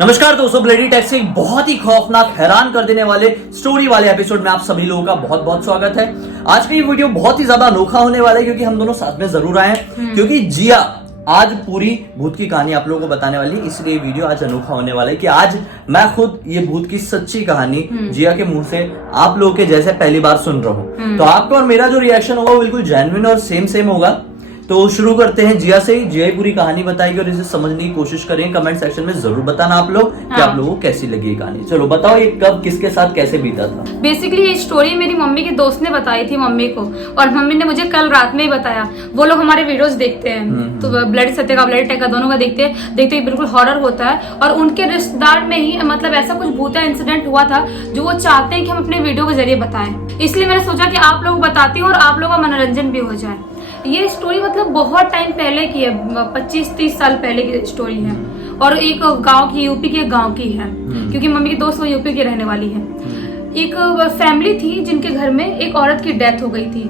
नमस्कार दोस्तों, bloody takes के एक बहुत ही खौफनाक, हैरान कर देने वाले स्टोरी वाले एपिसोड में आप सभी लोगों का बहुत बहुत स्वागत है। आज का ये वीडियो बहुत ही ज्यादा अनोखा होने वाला है क्योंकि हम दोनों साथ में जरूर आए हैं, क्योंकि जिया आज पूरी भूत की कहानी आप लोगों को बताने वाली है। इसलिए वीडियो आज अनोखा होने वाला है कि आज मैं खुद ये भूत की सच्ची कहानी जिया के मुंह से आप लोगों के जैसे पहली बार सुन रहा हूँ। तो आपका और मेरा जो रिएक्शन होगा वो बिल्कुल जेन्युइन और सेम होगा। तो शुरू करते हैं जिया से। जिया ही पूरी कहानी बताएगी और इसे समझने की कोशिश करें। कमेंट सेक्शन में जरूर बताना आप लोग कि आप लोगों को कैसी लगी ये कहानी। चलो बताओ, ये कब किसके साथ कैसे बीता था? बेसिकली ये स्टोरी मेरी मम्मी के दोस्त ने बताई थी मम्मी को, और मम्मी ने मुझे कल रात में ही बताया। वो लोग हमारे वीडियोस देखते हैं, तो ब्लडी सत्य का, ब्लडी टेक का, दोनों का देखते ही बिल्कुल हॉरर होता है। और उनके रिश्तेदार में ही मतलब ऐसा कुछ भूता इंसिडेंट हुआ था जो वो चाहते हैं कि हम अपने वीडियो के जरिए बताएं। इसलिए मैंने सोचा कि आप लोग बताती हूँ और आप लोगों का मनोरंजन भी हो जाए। ये स्टोरी मतलब बहुत टाइम पहले की है, 25-30 साल पहले की स्टोरी है, और एक गांव की, यूपी के गांव की है, क्योंकि मम्मी की दोस्त वो यूपी की रहने वाली है। एक फैमिली थी जिनके घर में एक औरत की डेथ हो गई थी,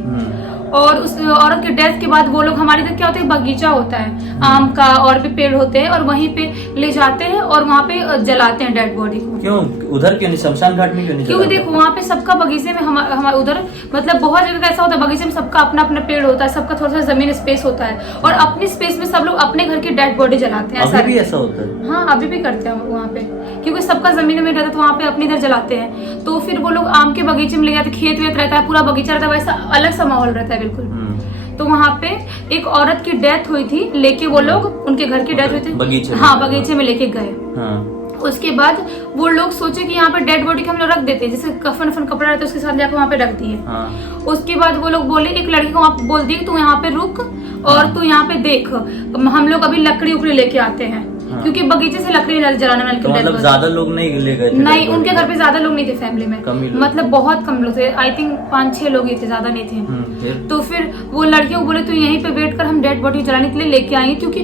और उस औरत की डेथ के बाद वो लोग, हमारे इधर क्या होता है, बगीचा होता है आम का, और भी पेड़ होते हैं, और वहीं पे ले जाते हैं और वहाँ पे जलाते हैं डेड बॉडी को। क्यों उधर क्यों नहीं, शमशान घाट में क्यों नहीं? क्योंकि देखो वहाँ पे सबका बगीचे में, हमारे उधर मतलब बहुत जगह ऐसा होता है, बगीचे में सबका अपना अपना पेड़ होता है, सबका थोड़ा सा जमीन स्पेस होता है, और अपनी स्पेस में सब लोग अपने घर की डेड बॉडी जलाते हैं। अभी भी ऐसा होता है? हाँ, अभी भी करते हैं वहाँ पे, क्योंकि सबका जमीन में रहता है, तो वहाँ पे अपनी इधर जलाते हैं। तो फिर वो लोग आम के बगीचे में ले जाते, खेत वेत रहता है, पूरा बगीचा रहता है, वैसा अलग सा माहौल रहता है बिल्कुल। तो वहाँ पे एक औरत की डेथ हुई थी, लेके वो लोग, उनके घर की डेथ हुई थी बगीचे में। हाँ, बगीचे में लेके गए। उसके बाद वो लोग सोचे कि यहाँ पे डेड बॉडी को हम लोग रख देते हैं, जैसे कफन कपड़ा रहता है उसके साथ जाकर वहाँ पे रख दिए। उसके बाद वो लोग बोले, एक लड़की को वहाँ बोल दिए तू यहाँ पे रुक और तू यहाँ पे देख, हम लोग अभी लकड़ी उकड़ी लेके आते हैं, क्योंकि बगीचे से लकड़ी जलाने वाले। तो मतलब ज्यादा लोग नहीं ले गए थे? नहीं, उनके घर पे ज्यादा लोग नहीं थे फैमिली में, मतलब बहुत कम लोग थे, आई थिंक 5-6 लोग ही थे, ज्यादा नहीं थे। तो फिर वो लड़के को बोले तू यहीं पे वेट कर, हम डेड बॉडी जलाने के लिए लेके आएंगे, क्योंकि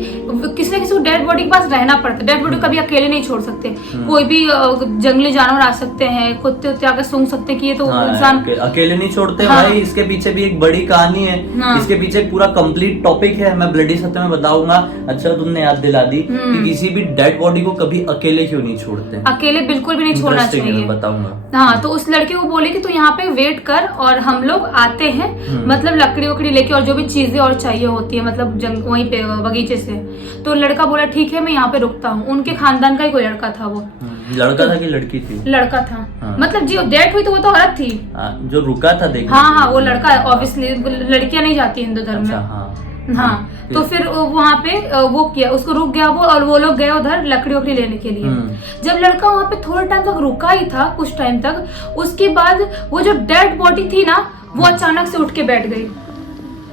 किसी न किसी को डेड बॉडी के पास रहना पड़ता है। डेड बॉडी कभी अकेले नहीं छोड़ सकते, कोई भी जंगली जानवर आ सकते हैं, कुत्ते उत्ते आकर सूंघ सकते हैं कि ये तो इंसान अकेले नहीं छोड़ते। भाई इसके पीछे भी एक बड़ी कहानी है, इसके पीछे पूरा कंप्लीट टॉपिक है, मैं ब्लडी सत्य में बताऊंगा। अच्छा तुमने याद दिला दी कि किसी भी डेड बॉडी को कभी अकेले क्यों नहीं छोड़ते? अकेले बिल्कुल भी नहीं छोड़ना चाहिए, बताऊंगा। हाँ, तो उस लड़के को बोले कि तू यहाँ पे वेट कर और हम लोग आते हैं, मतलब लकड़ी वकड़ी लेके और जो भी चीजें और चाहिए होती है, मतलब वहीं पे बगीचे से। तो लड़का बोला ठीक है मैं यहाँ पे रुकता हूँ। उनके खानदान का ही कोई लड़का था। वो लड़का था कि लड़की थी? लड़का था। मतलब जो डेथ हुई तो वो तो औरत थी। जो रुका था देखने? हाँ, वो लड़का है, ऑब्वियसली लड़कियां नहीं जाती हिंदू धर्म में। हाँ, तो फिर वहाँ पे वो किया, उसको रुक गया वो, और वो लोग गए उधर लकड़ी वकड़ी लेने के लिए। जब लड़का वहाँ पे थोड़े टाइम तक रुका ही था, कुछ टाइम तक, उसके बाद वो जो डेड बॉडी थी ना, वो अचानक से उठ के बैठ गई।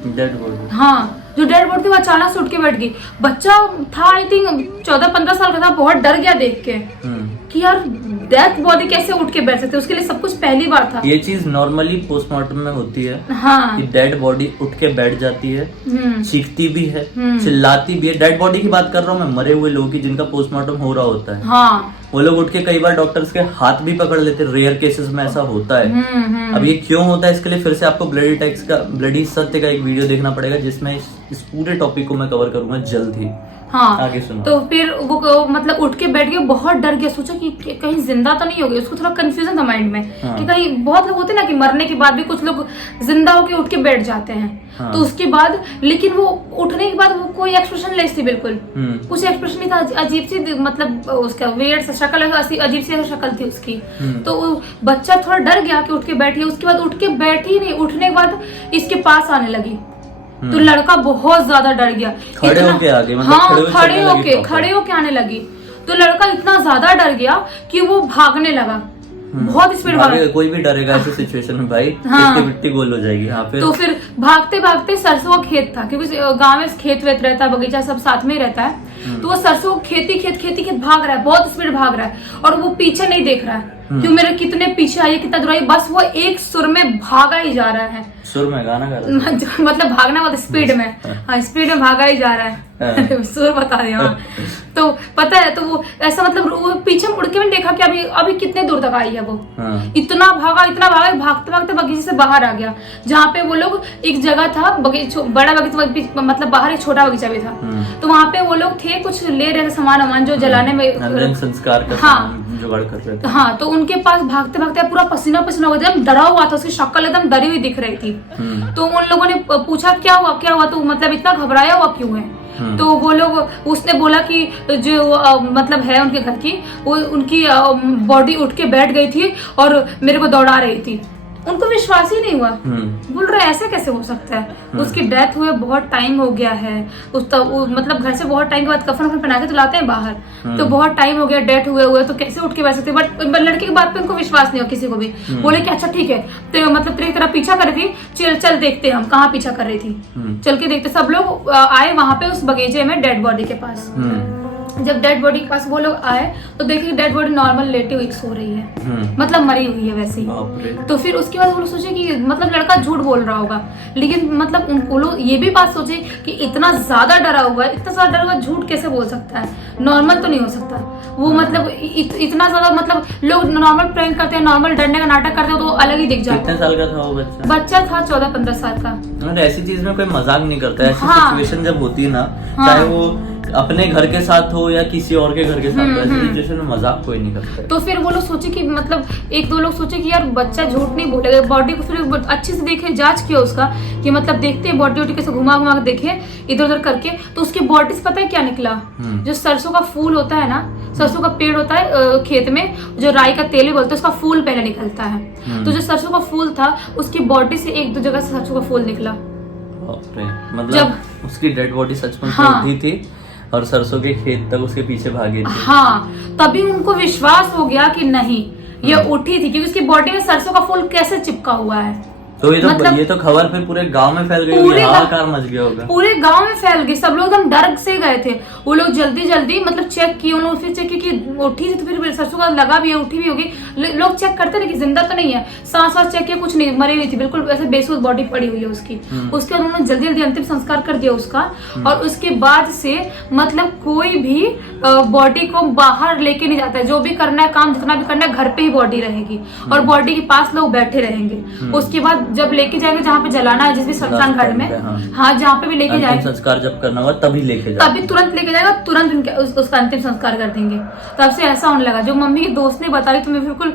Dead body? हाँ, जो डेड बॉडी थी वो अचानक से उठ के बैठ गई। बच्चा था आई थिंक 14-15 साल का था, बहुत डर गया देख के कि यार डेथ बॉडी कैसे उठ के बैठ सकते, उसके लिए सब कुछ पहली बार था। ये चीज नॉर्मली पोस्टमार्टम में होती है। हाँ, कि डेड बॉडी उठ के बैठ जाती है, चीखती भी है, चिल्लाती भी है। डेड बॉडी की बात कर रहा हूँ मैं, मरे हुए लोगों की जिनका पोस्टमार्टम हो रहा होता है। हाँ, वो लोग उठ के कई बार डॉक्टर्स के हाथ भी पकड़ लेते, रेयर केसेस में ऐसा होता है। अब ये क्यों होता है, इसके लिए फिर से आपको ब्लडी टेक्स का, ब्लडी सत्य का एक वीडियो देखना पड़ेगा, जिसमें इस पूरे टॉपिक को मैं कवर करूंगा जल्द ही। हाँ, आगे सुनो। तो फिर वो मतलब उठ के बैठ गया, बहुत डर गया, सोचा कि कहीं जिंदा तो नहीं हो गई। उसको थोड़ा कंफ्यूजन था माइंड में कि कहीं, बहुत लोग होते ना कि मरने के बाद भी कुछ लोग जिंदा होके उठ के बैठ जाते हैं। तो उसके बाद, लेकिन वो उठने के बाद वो कोई एक्सप्रेशन लेस थी, बिल्कुल कुछ एक्सप्रेशन नहीं था, अजीब सी, मतलब उसका वेयर शक्ल, अजीब सी शक्ल थी उसकी। तो बच्चा थोड़ा डर गया कि उठ के बैठी। उसके बाद उठ के बैठी नहीं, उठने के बाद इसके पास आने लगी। तो लड़का बहुत ज्यादा डर गया, खड़े होके आगे, मतलब हाँ, खड़े होके आने लगी। तो लड़का इतना ज्यादा डर गया कि वो भागने लगा, बहुत स्पीड भागा। कोई भी डरेगा ऐसी सिचुएशन में भाई, मिट्टी गोल हो जाएगी। हाँ, तो फिर भागते भागते, सरसों का खेत था, क्योंकि गांव में खेत वेत रहता है, बगीचा सब साथ में ही रहता है। तो वो सरसों खेती भाग रहा है, बहुत स्पीड भाग रहा है, और वो पीछे नहीं देख रहा है क्यों मेरे कितने पीछे आई, कितना दूर आई, बस वो एक सुर में भागा ही जा रहा है। सुर में गाना गा रहा है? मतलब भागना, मतलब स्पीड में, हाँ, स्पीड में भागा ही जा रहा है। सुर बता रहे हाँ। तो पता है, तो वो ऐसा मतलब वो पीछे मुड़ के मैंने देखा कि अभी कितने दूर तक आई है वो। इतना भागा भागते भागते बगीचे से बाहर आ गया, जहाँ पे वो लोग एक जगह था बड़ा बगीचा, मतलब बाहर एक छोटा बगीचा भी था। तो वहाँ पे वो लोग थे, कुछ ले रहे थे सामान जो जलाने में संस्कार का जुगाड़ कर रहे थे। हाँ, तो उनके पास भागते भागते पूरा पसीना पसीना हो गया, एकदम डरा हुआ था, उसकी शक्ल एकदम डरी हुई दिख रही थी। तो उन लोगों ने पूछा क्या हुआ, तो मतलब इतना घबराया हुआ क्यों है? तो वो लोग, उसने बोला कि जो मतलब है उनके घर की, वो उनकी बॉडी उठ के बैठ गई थी और मेरे को दौड़ा रही थी। उनको विश्वास ही नहीं हुआ, बोल रहे ऐसे कैसे हो सकता है? उसकी डेथ हुए बहुत टाइम हो गया है, मतलब घर से बहुत टाइम के बाद कफन पहना के तो लाते हैं बाहर, तो बहुत टाइम हो गया डेथ हुए तो कैसे उठ के बैठ सकते? बट लड़के की बात पे उनको विश्वास नहीं हो किसी को भी। बोले कि अच्छा ठीक है, तो मतलब तेरे तरह पीछा कर रही थी, चल देखते हम कहाँ पीछा कर रही थी, चल के देखते। सब लोग आए वहां पे उस बगीचे में डेड बॉडी के पास। जब डेड बॉडी के पास वो लोग आए तो देखे डेड बॉडी नॉर्मल लेटी हुई सो रही है, मतलब मरी हुई है वैसे ही। तो फिर उसके बाद वो लोग सोचे कि मतलब लड़का झूठ बोल रहा होगा, लेकिन मतलब उनको लोग ये भी बात सोचे कि इतना ज्यादा डरा हुआ है, झूठ कैसे बोल सकता है? नॉर्मल तो नहीं हो सकता वो, मतलब इतना ज्यादा, मतलब लोग नॉर्मल प्रैंक करते हैं, नॉर्मल डरने का नाटक करते हैं तो अलग ही दिख जाता है। कितने साल का था वो बच्चा? बच्चा था 14-15 साल का। ऐसी चीज में कोई मजाक नहीं करता है। ऐसी सिचुएशन जब होती है ना, चाहे वो अपने घर के साथ हो या किसी और के घर के साथ हो, ऐसी सिचुएशन में मजाक कोई नहीं करता। तो फिर वो लोग सोचे कि मतलब एक दो लोग सोचे कि यार बच्चा झूठ नहीं बोलेगा, बॉडी को फिर अच्छे से देखे, जांच किया उसका कि मतलब देखते हैं बॉडी कैसे घुमा के देखे इधर उधर करके, तो उसकी बॉडी से पता है क्या निकला? जो सरसों का फूल होता है ना, सरसों का पेड़ होता है खेत में, जो राई का तेल भी बोलते हैं, उसका फूल पहले निकलता है। तो जो सरसों का फूल था उसकी बॉडी से एक दो जगह से सरसों का फूल निकला। मतलब जब उसकी डेड बॉडी सचमुच उठी थी और सरसों के खेत तक उसके पीछे भागी थी। हाँ, तभी उनको विश्वास हो गया कि नहीं ये उठी थी, क्योंकि उसकी बॉडी में सरसों का फूल कैसे चिपका हुआ है। तो ये तो खबर फिर पूरे गांव में फैल गई, हाहाकार मच गया होगा। पूरे गांव में फैल गई, सब लोग एकदम डर से गए थे। वो लोग जल्दी मतलब चेक किए, उन्होंने फिर चेक किया कि उठी थी, तो फिर सरसों का लगा भी है, उठी भी होगी। लोग चेक करते थे कि जिंदा तो नहीं है, सांस चेक किया, कुछ नहीं, मरी हुई थी बिल्कुल, ऐसे बेसुध बॉडी पड़ी हुई है उसकी। उसके बाद उन्होंने जल्दी अंतिम संस्कार कर दिया उसका, और उसके बाद से मतलब कोई भी बॉडी को बाहर लेके नहीं जाता है। जो भी करना है काम, जितना भी करना है, घर पे ही बॉडी रहेगी और बॉडी के पास लोग बैठे रहेंगे। उसके बाद जब लेके जाएंगे जहाँ पे जलाना है, जिस भी शमशान घाट में, हाँ जहाँ पे भी लेके जाएंगे, संस्कार जब करना होगा तभी लेके जाएंगे, तभी तुरंत लेके जाएगा, तुरंत उसका अंतिम संस्कार कर देंगे। तब से ऐसा होने लगा। जो मम्मी की दोस्त ने बताई तो मैं बिल्कुल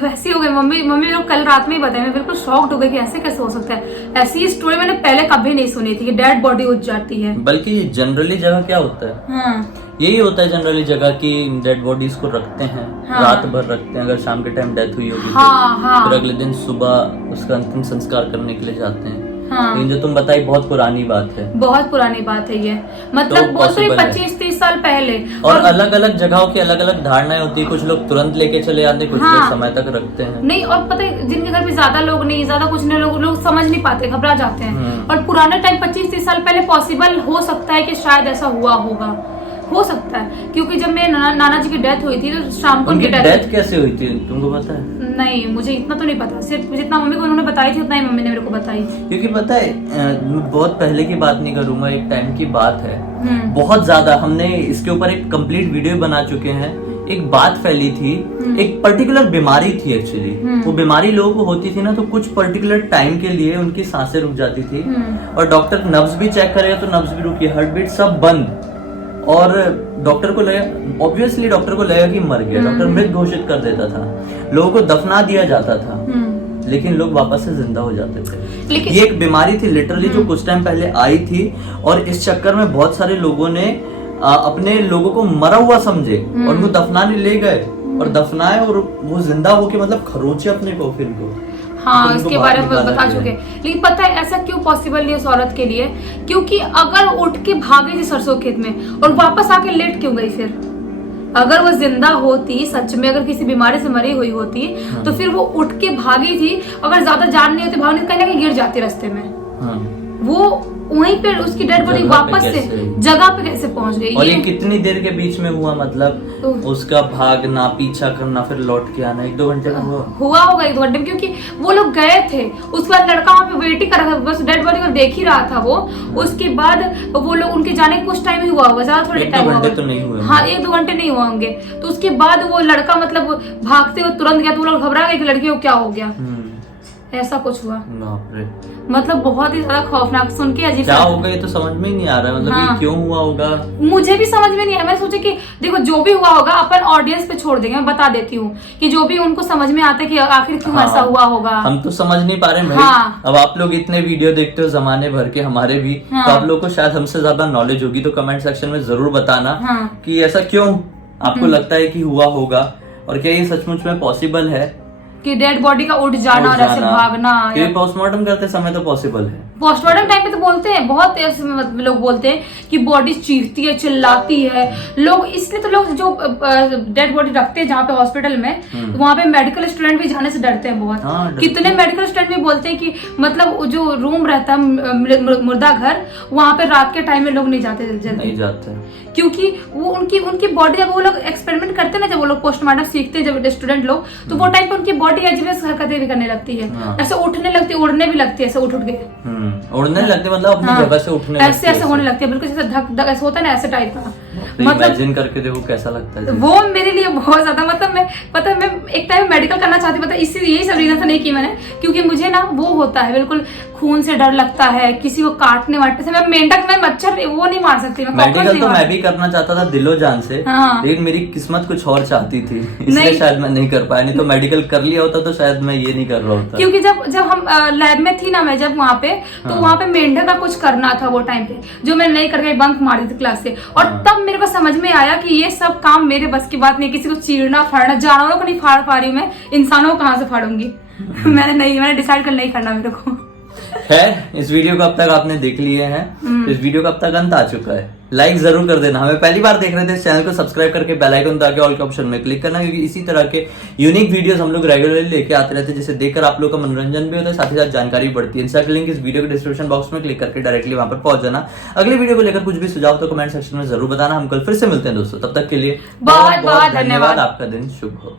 वैसी हो गई। मम्मी लोग कल रात में ही बताई, मैं बिल्कुल शॉक्ड हो गई कि ऐसे कैसे हो सकता है। ऐसी स्टोरी मैंने पहले कभी नहीं सुनी थी कि डेड बॉडी उठ जाती है। बल्कि जनरली जगह क्या होता है, यही होता है जनरली जगह की डेड बॉडीज को रखते हैं, रात भर रखते हैं। अगर शाम के टाइम डेथ हुई होगी तो फिर अगले दिन सुबह उसका अंतिम संस्कार करने के लिए जाते हैं। लेकिन जो तुम बताई बहुत पुरानी बात है, बहुत पुरानी बात है ये, मतलब वो तो 25-30 साल पहले। और अलग अलग जगहों की अलग अलग धारणाएं होती है। कुछ लोग तुरंत लेके चले जाते हैं, कुछ लोग समय तक रखते हैं। नहीं, और पता है जिनके घर पे ज्यादा लोग नहीं, ज्यादा कुछ नहीं, लोग समझ नहीं पाते, घबरा जाते हैं। और पुराने टाइम 25-30 साल पहले पॉसिबल हो सकता है कि शायद ऐसा हुआ होगा, हो सकता है, क्योंकि जब मेरे नाना जी की डेथ हुई थी तो शाम को उनकी डेथ कैसे हुई थी तुमको पता है? नहीं, मुझे इतना तो नहीं पता, सिर्फ जितना मम्मी को उन्होंने बताई थी उतना ही मम्मी ने मेरे को बताई। क्योंकि पता है, बहुत पहले की बात नहीं करूंगा, एक टाइम की बात है, बहुत ज्यादा हमने इसके ऊपर एक कंप्लीट वीडियो बना चुके हैं। एक बात फैली थी, एक पर्टिकुलर बीमारी थी एक्चुअली। वो बीमारी लोगों को होती थी ना, तो कुछ पर्टिकुलर टाइम के लिए उनकी सांसें रुक जाती थी, और डॉक्टर नब्ज भी चेक करेगा तो नब्ज भी रुकी, हार्ट बीट सब बंद, और डॉक्टर को लगा, ऑब्वियसली डॉक्टर को लगा कि मर गया, डॉक्टर मृत घोषित कर देता था, लोगों को दफना दिया जाता था, लेकिन लोग वापस से जिंदा हो जाते थे। ये एक बीमारी थी लिटरली, जो कुछ टाइम पहले आई थी, और इस चक्कर में बहुत सारे लोगों ने अपने लोगों को मरा हुआ समझे और उनको दफनाने ले गए और दफनाए, और वो जिंदा होके मतलब खरोचे अपने कॉफिन को। हाँ, इसके बारे में बता चुके। लेकिन पता है ऐसा क्यों पॉसिबल नहीं उस औरत के लिए? क्योंकि अगर उठ के भागी थी सरसों खेत में और वापस आके लेट क्यों गई? फिर अगर वो जिंदा होती, सच में अगर किसी बीमारी से मरी हुई होती, तो फिर वो उठ के भागी थी। अगर ज्यादा जान नहीं होती, भागने कहीं ना कहीं गिर जाती रास्ते में। वो वहीं पे उसकी डेड बॉडी जगह पे वापस से कैसे? जगह पे कैसे पहुंच गई? और ये कितनी देर के बीच में हुआ, मतलब उसका भागना, पीछा करना, फिर लौट के आना, 1-2 घंटे में हुआ होगा 1-2 घंटे में, क्योंकि वो लोग गए थे, उसके बाद लड़का वहाँ पे वेट ही कर रहा था, बस डेड बॉडी को देख ही रहा था वो। उसके बाद वो लोग उनके जाने के कुछ टाइम ही हुआ होगा, ज्यादा थोड़े टाइम हुआ तो नहीं हुए, हाँ 1-2 घंटे नहीं हुए होंगे। तो उसके बाद वो लड़का मतलब भागते हुए तुरंत गया, तो वो लोग घबरा गए कि लड़की को क्या हो गया, ऐसा कुछ हुआ। बाप रे, मतलब बहुत ही ज्यादा खौफनाक, सुन के अजीब क्या होगा ये तो समझ में ही नहीं आ रहा है, मतलब हाँ। ये क्यों हुआ होगा, मुझे भी समझ में नहीं आया। मैं सोचे कि देखो जो भी हुआ होगा अपन ऑडियंस पे छोड़ देंगे, मैं बता देती हूँ कि जो भी उनको समझ में आता है कि आखिर क्यों हाँ, ऐसा हुआ होगा। हम तो समझ नहीं पा रहे भाई। हाँ। अब आप लोग इतने वीडियो देखते हो जमाने भर के, हमारे भी, हाँ। तो आप लोग को शायद हमसे ज्यादा नॉलेज होगी, तो कमेंट सेक्शन में जरूर बताना हाँ। कि ऐसा क्यों आपको लगता है कि हुआ होगा, और क्या ये सचमुच में पॉसिबल है कि डेड बॉडी का उठ जाना और ऐसे भागना। ये पोस्टमार्टम करते समय तो पॉसिबल है। पोस्टमार्टम टाइम पे तो बोलते हैं, बहुत ऐसे लोग बोलते हैं कि बॉडी चीखती है, चिल्लाती है लोग, इसलिए तो लोग जो डेड बॉडी रखते हैं जहाँ पे हॉस्पिटल में, वहाँ पे मेडिकल स्टूडेंट भी जाने से डरते हैं बहुत। हाँ, कितने मेडिकल स्टूडेंट भी बोलते हैं कि मतलब जो रूम रहता है मुर्दा घर, वहाँ पे रात के टाइम में लोग नहीं जाते नहीं जाते, क्योंकि वो उनकी बॉडी, जब वो लोग एक्सपेरिमेंट करते हैं ना, जब वो लोग पोस्टमार्टम सीखते हैं जब स्टूडेंट लोग, तो वो टाइम पे उनकी बॉडी अजीब हरकतें भी करने लगती है। हाँ। ऐसे उठने लगती है, उड़ने भी लगती है, ऐसे उठ के उड़ने लगते, मतलब अपनी हाँ, जगह से उठने ऐसे ऐसे होने लगती है, बिल्कुल जैसे धक धक ऐसा होता है ना, ऐसे टाइप का। मतलब इमेजिन करके देखो कैसा लगता है। वो मेरे लिए बहुत ज्यादा, मतलब मैं पता है, मैं एक टाइम मेडिकल करना चाहती, पता इसी यही सब रीजन से नहीं की मैंने, क्योंकि मुझे ना वो होता है बिल्कुल खून से डर लगता है, किसी को काटने वाटने से। मैं मेंढक में मच्छर वो नहीं मार सकती, मैं मेडिकल तो मैं भी करना चाहता था दिलो जान से, हाँ। लेकिन मेरी किस्मत कुछ और चाहती थी, इसलिए शायद मैं नहीं कर पाया, नहीं तो मेडिकल कर लिया होता तो शायद मैं ये नहीं कर रहा होता। क्योंकि जब हम लैब में थी ना, मैं जब वहाँ पे, तो वहाँ पे मेंढक का कुछ करना था वो टाइम पे, जो मैं नहीं करके बंक मारी थी क्लास से। और तब मेरे को समझ में आया कि ये सब काम मेरे बस की बात नहीं, किसी को चीरना फाड़ना, जानवरों को नहीं फाड़ पा रही हूँ मैं, इंसानों को कहाँ से फाड़ूंगी। मैंने डिसाइड कर नहीं करना मेरे को। खैर, इस वीडियो को अब तक आपने देख लिए हैं, इस वीडियो का अब तक अंत आ चुका है। लाइक जरूर कर देना, हमें पहली बार देख रहे थे इस चैनल को सब्सक्राइब करके बेल आइकन दबा के ऑल के ऑप्शन में क्लिक करना, क्योंकि इसी तरह के यूनिक वीडियोस हम लोग रेगुलरली लेके आते रहते हैं, जिसे देखकर आप लोग का मनोरंजन भी होता है, साथ ही साथ जानकारी बढ़ती है। इंस्टा का लिंक इस वीडियो के डिस्क्रिप्शन बॉक्स में क्लिक करके डायरेक्टली वहां पर पहुंच जाना। अगली वीडियो को लेकर कुछ भी सुझाव तो कमेंट सेक्शन में जरूर बताना। हम कल फिर से मिलते हैं दोस्तों, तब तक के लिए बहुत बहुत धन्यवाद। आपका दिन शुभ हो।